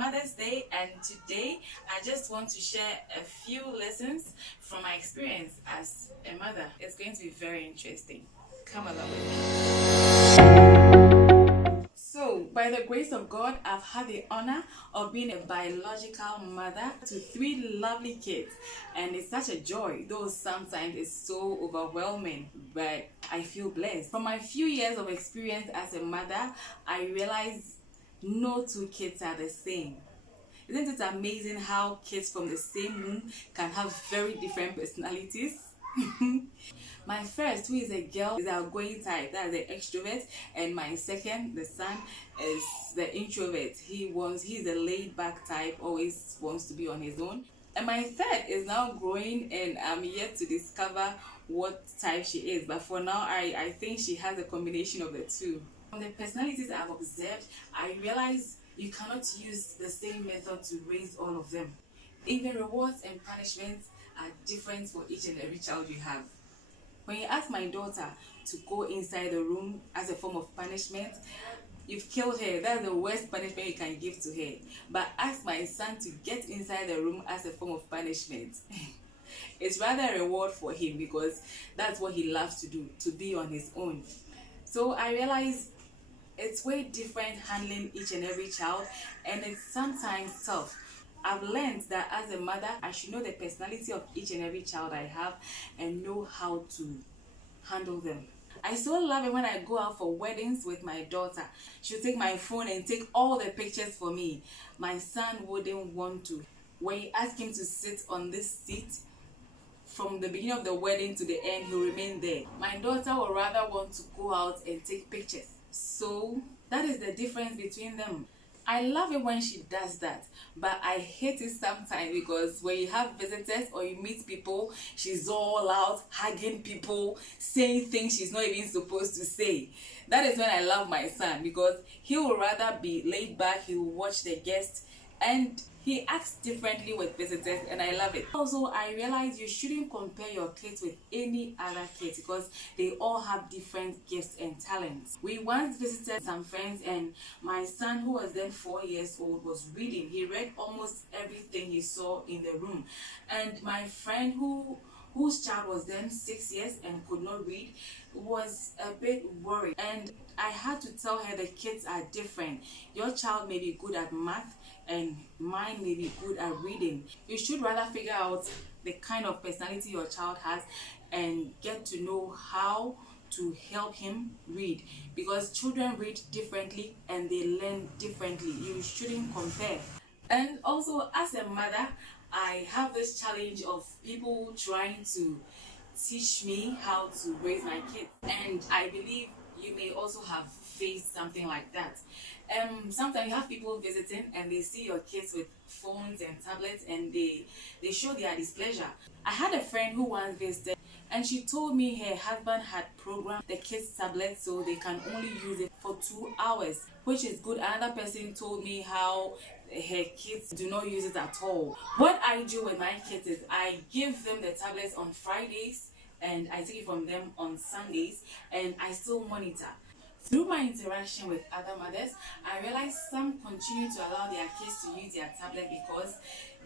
Mother's Day, and today I just want to share a few lessons from my experience as a mother. It's going to be very interesting. Come along with me. So, by the grace of God, I've had the honor of being a biological mother to 3 lovely kids, and it's such a joy, though sometimes it's so overwhelming, but I feel blessed. From my few years of experience as a mother, I realize no 2 kids are the same. Isn't it amazing how kids from the same womb can have very different personalities? My first, who is a girl, is the outgoing type, that's the extrovert, and my second, the son, is the introvert. He's the laid back type, always wants to be on his own. And my third is now growing, and I'm yet to discover what type she is. But for now, I think she has a combination of the two. From the personalities I've observed, I realize you cannot use the same method to raise all of them. Even rewards and punishments are different for each and every child you have. When you ask my daughter to go inside the room as a form of punishment, you've killed her. That's the worst punishment you can give to her. But ask my son to get inside the room as a form of punishment. It's rather a reward for him because that's what he loves to do, to be on his own. So I realize it's way different handling each and every child, and it's sometimes tough. I've learned that as a mother, I should know the personality of each and every child I have and know how to handle them. I so love it when I go out for weddings with my daughter. She'll take my phone and take all the pictures for me. My son wouldn't want to. When you ask him to sit on this seat, from the beginning of the wedding to the end, he'll remain there. My daughter will rather want to go out and take pictures. So that is the difference between them. I love it when she does that, but I hate it sometimes because when you have visitors or you meet people, she's all out hugging people, saying things she's not even supposed to say. That is when I love my son, because he will rather be laid back, he will watch the guests, and he acts differently with visitors, and I love it. Also, I realize you shouldn't compare your kids with any other kids because they all have different gifts and talents. We once visited some friends, and my son, who was then 4 years old, was reading. He read almost everything he saw in the room. And my friend whose child was then 6 years and could not read was a bit worried, and I had to tell her the kids are different. Your child may be good at math and mine may be good at reading. You should rather figure out the kind of personality your child has and get to know how to help him read, because children read differently and they learn differently. You shouldn't compare. And also, as a mother, I have this challenge of people trying to teach me how to raise my kids, and I believe you may also have faced something like that. Sometimes you have people visiting and they see your kids with phones and tablets, and they show their displeasure. I had a friend who once visited, and she told me her husband had programmed the kids' tablet so they can only use it for 2 hours, which is good. Another person told me how her kids do not use it at all. What I do with my kids is I give them the tablets on Fridays and I take it from them on Sundays, and I still monitor. Through my interaction with other mothers, I realize some continue to allow their kids to use their tablet because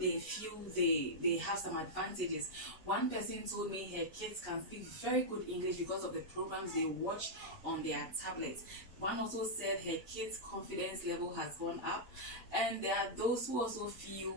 they feel they have some advantages. One person told me her kids can speak very good English because of the programs they watch on their tablets. One also said her kids' confidence level has gone up, and there are those who also feel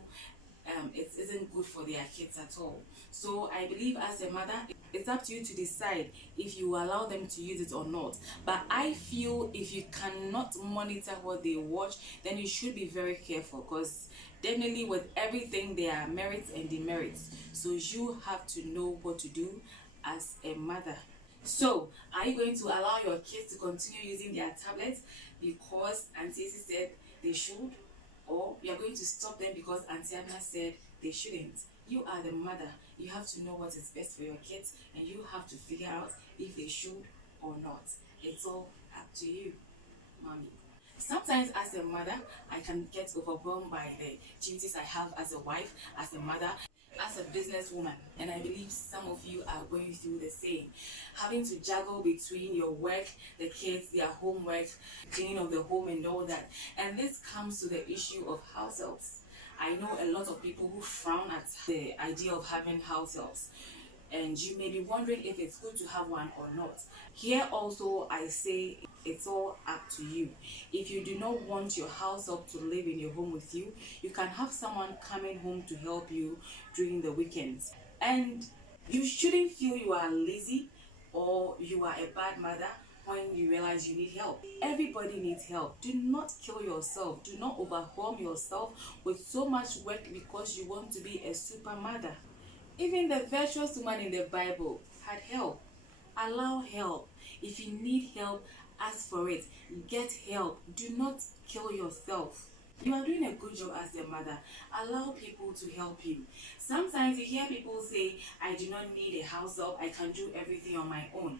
it isn't good for their kids at all. So I believe as a mother, it's up to you to decide if you allow them to use it or not. But I feel if you cannot monitor what they watch, then you should be very careful, because definitely with everything there are merits and demerits. So you have to know what to do as a mother. So, are you going to allow your kids to continue using their tablets because Auntie Esi said they should? Or you are going to stop them because Auntie Amina said they shouldn't? You are the mother. You have to know what is best for your kids, and you have to figure out if they should or not. It's all up to you, mommy. Sometimes as a mother, I can get overwhelmed by the duties I have as a wife, as a mother. as a businesswoman, and I believe some of you are going through the same, having to juggle between your work, the kids, their homework, cleaning of the home and all that. And this comes to the issue of house helps. I know a lot of people who frown at the idea of having house helps, and you may be wondering if it's good to have one or not. Here also I say it's all up to you. If you do not want your house help to live in your home with you, you can have someone coming home to help you during the weekends. And you shouldn't feel you are lazy or you are a bad mother when you realize you need help. Everybody needs help. Do not kill yourself. Do not overwhelm yourself with so much work because you want to be a super mother. Even the virtuous woman in the Bible had help. Allow help. If you need help, ask for it. Get help. Do not kill yourself. You are doing a good job as a mother. Allow people to help you. Sometimes you hear people say, I do not need a house help. I can do everything on my own.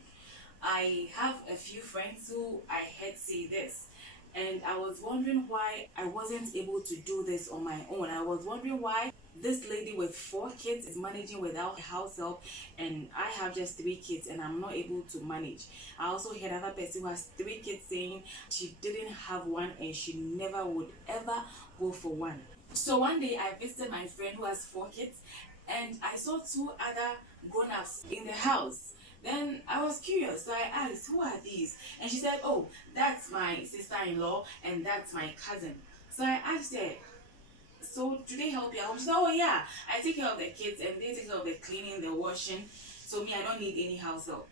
I have a few friends who I heard say this, and I was wondering why I wasn't able to do this on my own. I was wondering why this lady with 4 kids is managing without house help, and I have just 3 kids and I'm not able to manage. I also heard another person who has 3 kids saying she didn't have one and she never would ever go for one. So one day I visited my friend who has 4 kids, and I saw 2 other grown-ups in the house. Then I was curious, so I asked, who are these? And she said, oh, that's my sister-in-law and that's my cousin. So I asked her, so do they help you at home? She said, oh yeah, I take care of the kids and they take care of the cleaning, the washing. So me, I don't need any house help.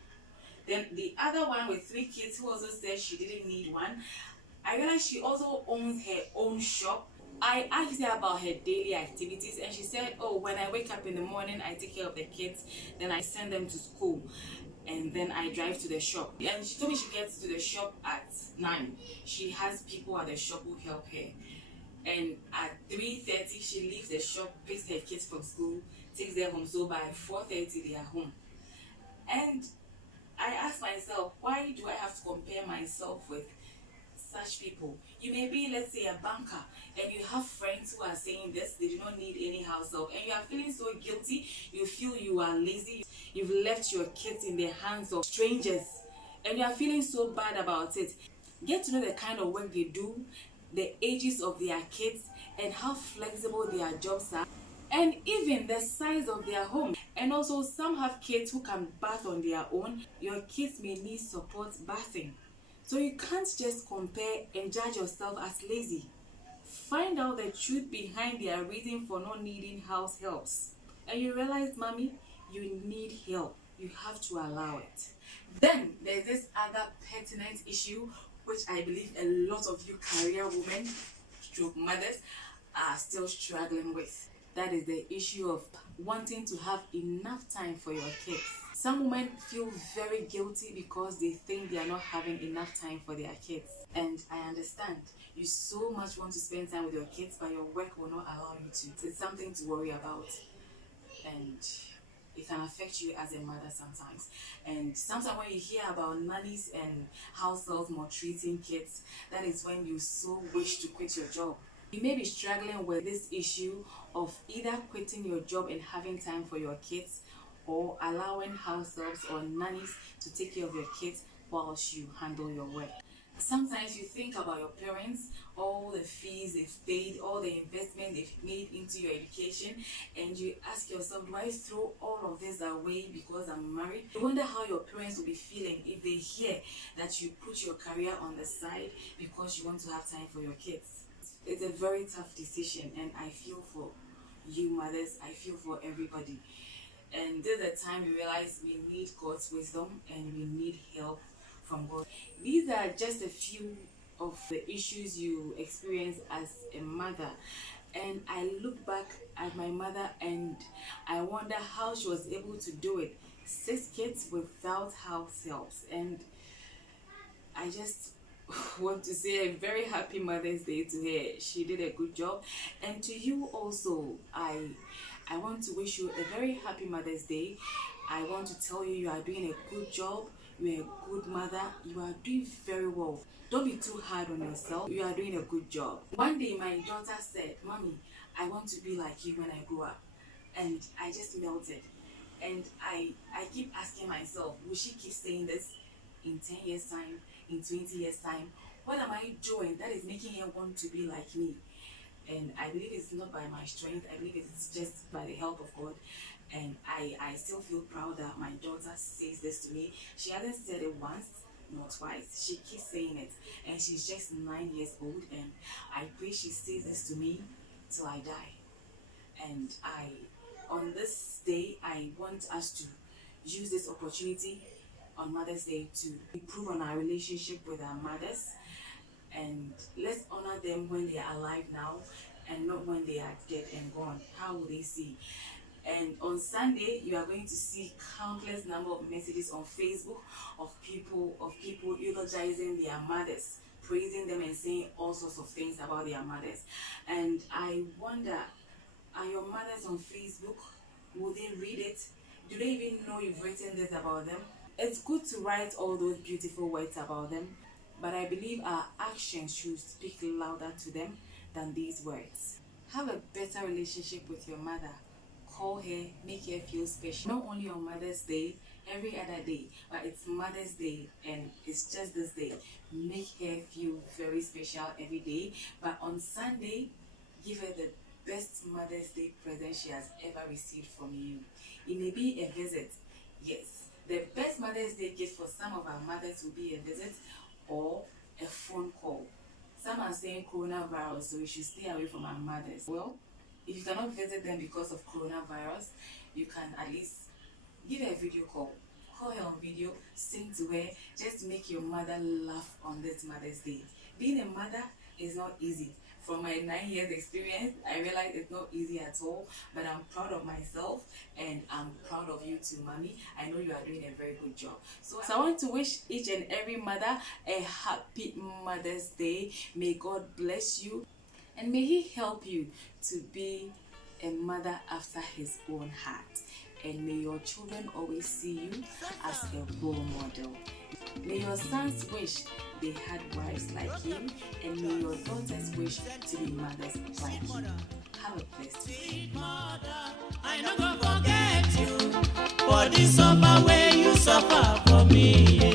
Then the other one with 3 kids who also said she didn't need one, I realized she also owns her own shop. I asked her about her daily activities and she said, oh, when I wake up in the morning, I take care of the kids, then I send them to school, and then I drive to the shop. And she told me she gets to the shop at 9. She has people at the shop who help her. And at 3:30, she leaves the shop, picks her kids from school, takes them home. So by 4:30, they are home. And I ask myself, why do I have to compare myself with such people? You may be, let's say, a banker, and you have friends who are saying this, they do not need any house help, and you are feeling so guilty, you feel you are lazy, you've left your kids in the hands of strangers, and you are feeling so bad about it. Get to know the kind of work they do, the ages of their kids, and how flexible their jobs are, and even the size of their home. And also, some have kids who can bath on their own. Your kids may need support bathing. So you can't just compare and judge yourself as lazy. Find out the truth behind their reason for not needing house helps. And you realize, mommy, you need help. You have to allow it. Then there's this other pertinent issue which I believe a lot of you career women, stroke mothers, are still struggling with. That is the issue of wanting to have enough time for your kids. Some women feel very guilty because they think they are not having enough time for their kids. And I understand. You so much want to spend time with your kids, but your work will not allow you to. It's something to worry about. And it can affect you as a mother sometimes. And sometimes when you hear about nannies and households maltreating kids, that is when you so wish to quit your job. You may be struggling with this issue of either quitting your job and having time for your kids, or allowing households or nannies to take care of your kids whilst you handle your work. Sometimes you think about your parents, all the fees they've paid, all the investment they've made into your education, and you ask yourself, do I throw all of this away because I'm married? You wonder how your parents will be feeling if they hear that you put your career on the side because you want to have time for your kids. It's a very tough decision, and I feel for you mothers, I feel for everybody. And this is the time we realize we need God's wisdom and we need help from God. These are just a few of the issues you experience as a mother. And I look back at my mother and I wonder how she was able to do it. 6 kids without house helps. And I just want to say a very happy Mother's Day to her. She did a good job. And to you also, I want to wish you a very happy Mother's Day. I want to tell you, you are doing a good job. You're a good mother. You are doing very well. Don't be too hard on yourself. You are doing a good job. One day my daughter said, Mommy, I want to be like you when I grow up. and I just melted. And I keep asking myself, will she keep saying this in 10 years time, in 20 years time? What am I doing that is making her want to be like me? And I believe it's not by my strength. I believe it's just by the help of God. And I still feel proud that my daughter says this to me. She hasn't said it once, not twice. She keeps saying it. And she's just 9 years old. And I pray she says this to me till I die. And on this day, I want us to use this opportunity on Mother's Day to improve on our relationship with our mothers. And let's honor them when they are alive now and not when they are dead and gone. How will they see? And on Sunday, you are going to see countless number of messages on Facebook of people eulogizing their mothers, praising them and saying all sorts of things about their mothers. And I wonder, are your mothers on Facebook? Will they read it? Do they even know you've written this about them? It's good to write all those beautiful words about them, but I believe our actions should speak louder to them than these words. Have a better relationship with your mother. Call her, make her feel special. Not only on Mother's Day, every other day, but it's Mother's Day and it's just this day. Make her feel very special every day. But on Sunday, give her the best Mother's Day present she has ever received from you. It may be a visit, yes. The best Mother's Day gift for some of our mothers will be a visit or a phone call. Some are saying coronavirus, so we should stay away from our mothers. Well, if you cannot visit them because of coronavirus, you can at least give her a video call. Call her on video, sing to her, just make your mother laugh on this Mother's Day. Being a mother is not easy. From my 9 years experience, I realize it's not easy at all, but I'm proud of myself and I'm proud of you too, Mommy. I know you are doing a very good job. So I want to wish each and every mother a happy Mother's Day. May God bless you and may He help you to be a mother after His own heart. And may your children always see you as a role model. May your sons wish they had wives like you, and may your daughters wish to be mothers like you. Have a blessed day. I no go forget you for the suffer where you suffer for me.